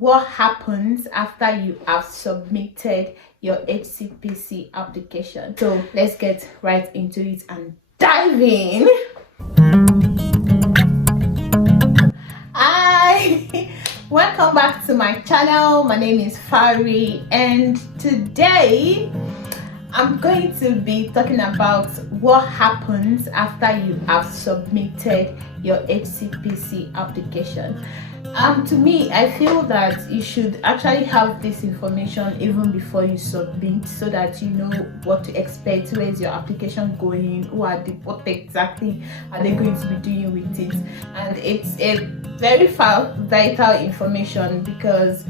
what happens after you have submitted your HCPC application. So let's get right into it and dive in. Hi, welcome back to my channel. My name is Fari, and today I'm going to be talking about what happens after you have submitted your HCPC application. To me, I feel that you should actually have this information even before you submit, so that you know what to expect. Where is your application going? What exactly are they going to be doing with it? And it's a very vital information because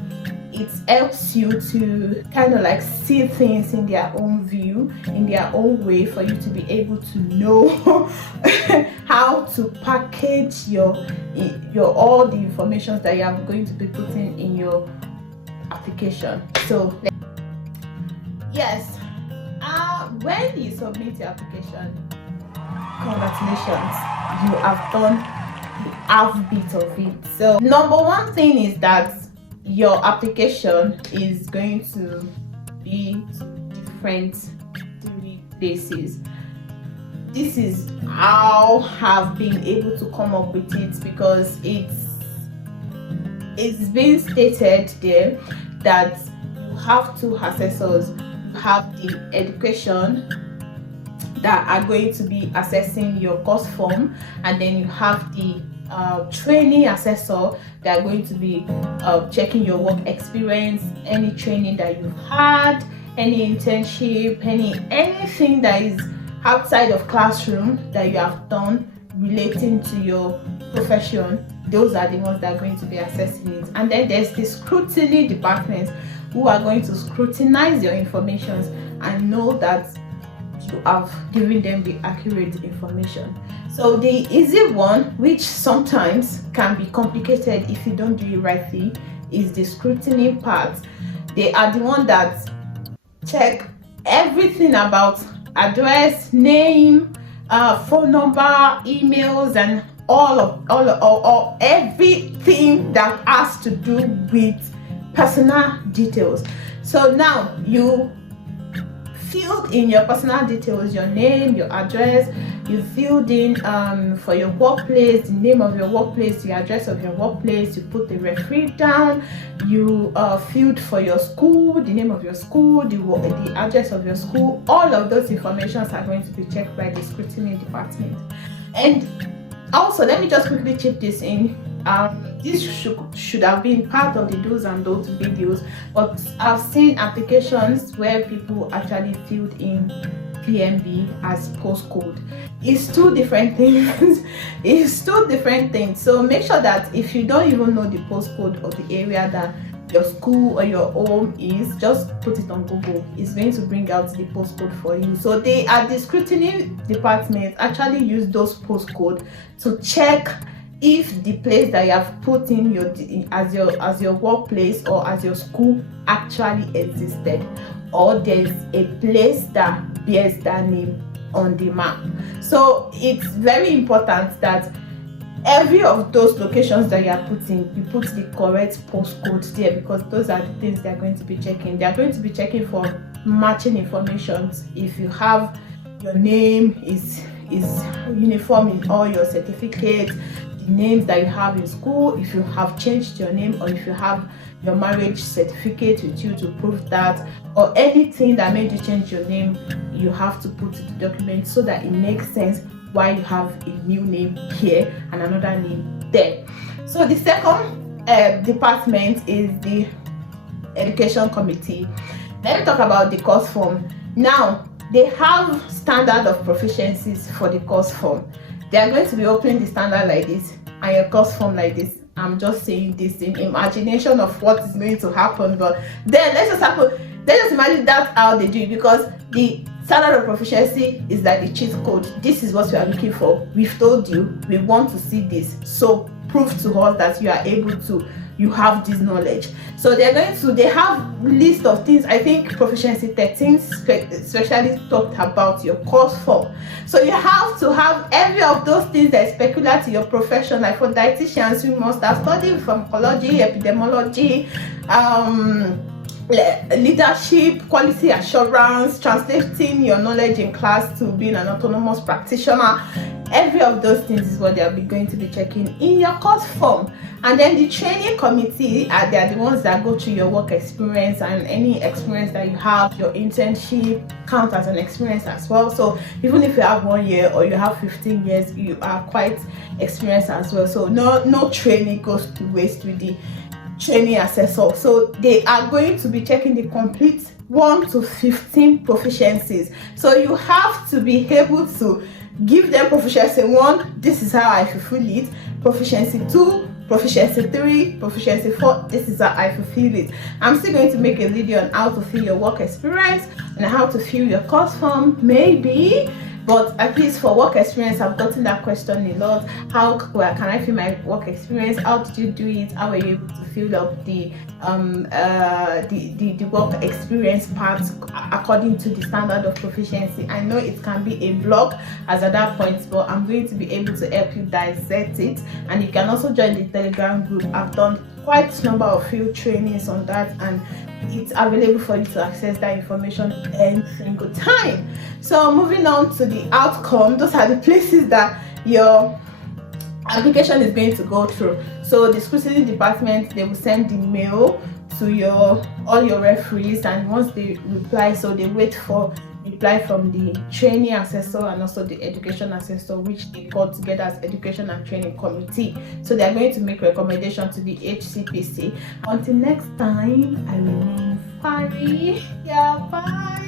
it helps you to kind of like see things in their own view, in their own way, for you to be able to know how to package your all the information that you are going to be putting in your application. So yes, when you submit your application, congratulations, you have done the half bit of it. So number one thing is that your application is going to be different 3 places. This is how I've been able to come up with it, because it's been stated there that you have 2 assessors. You have the education that are going to be assessing your course form, and then you have the training assessor that are going to be checking your work experience, any training that you've had, any internship, anything that is outside of classroom that you have done relating to your profession. Those are the ones that are going to be assessing it. And then there's the scrutiny department, who are going to scrutinize your information and know that you have given them the accurate information. So the easy one, which sometimes can be complicated if you don't do it rightly, is the scrutiny part. They are the one that check everything about address, name, phone number, emails, and all everything that has to do with personal details. So now you filled in your personal details, your name, your address. You filled in for your workplace, the name of your workplace, the address of your workplace. You put the referee down. You filled for your school, the name of your school, the address of your school. All of those informations are going to be checked by the scrutiny department. And also, let me just quickly chip this in. This should have been part of the do's and don'ts videos, but I've seen applications where people actually filled in PMB as postcode. It's 2 different things. It's 2 different things. So make sure that if you don't even know the postcode of the area that your school or your home is, just put it on Google. It's going to bring out the postcode for you. So they at the scrutiny department actually use those postcode to check if the place that you have put in your as your workplace or as your school actually existed, or there's a place that bears that name on the map. So it's very important that every of those locations that you are putting, you put the correct postcode there, because those are the things they are going to be checking. They are going to be checking for matching information. If you have your name is uniform in all your certificates, names that you have in school, if you have changed your name, or if you have your marriage certificate with you to prove that, or anything that made you change your name, you have to put the document so that it makes sense why you have a new name here and another name there. So the second department is the education committee. Let me talk about the course form. Now they have standard of proficiencies for the course form. They are going to be opening the standard like this and your course form like this. I'm just saying this in imagination of what is going to happen, but then let's just imagine that's how they do it, because the standard of proficiency is like the cheat code. This is what we are looking for. We've told you we want to see this, so prove to us that you are able to you have this knowledge. So they have list of things. I think proficiency 13 especially talked about your course form. So you have to have every of those things that is peculiar to your profession. Like for dietitians, you must have studied pharmacology, epidemiology, leadership, quality assurance, translating your knowledge in class to being an autonomous practitioner. Every of those things is what they'll be going to be checking in your course form. And then the training committee, they are the ones that go through your work experience, and any experience that you have, your internship count as an experience as well. So even if you have 1 year or you have 15 years, you are quite experienced as well. So no training goes to waste with the training assessor. So they are going to be checking the complete 1 to 15 proficiencies. So you have to be able to give them proficiency 1, this is how I fulfill it, proficiency 2, proficiency 3, proficiency 4, this is how I fulfill it. I'm still going to make a video on how to fill your work experience and how to fill your course form, maybe. But at least for work experience, I've gotten that question a lot. How can I fill my work experience? How did you do it? How were you able to fill up the work experience part according to the standard of proficiency? I know it can be a blog as at that point, but I'm going to be able to help you dissect it. And you can also join the Telegram group. I've done quite a number of field trainings on that, and it's available for you to access that information any single time. So moving on to the outcome, those are the places that your application is going to go through. So the scrutiny department, they will send the mail to all your referees, and once they reply, so they wait for reply from the training assessor and also the education assessor, which they call together as education and training committee. So they are going to make recommendation to the Hcpc. Until next time, I remain Fari. Yeah, bye.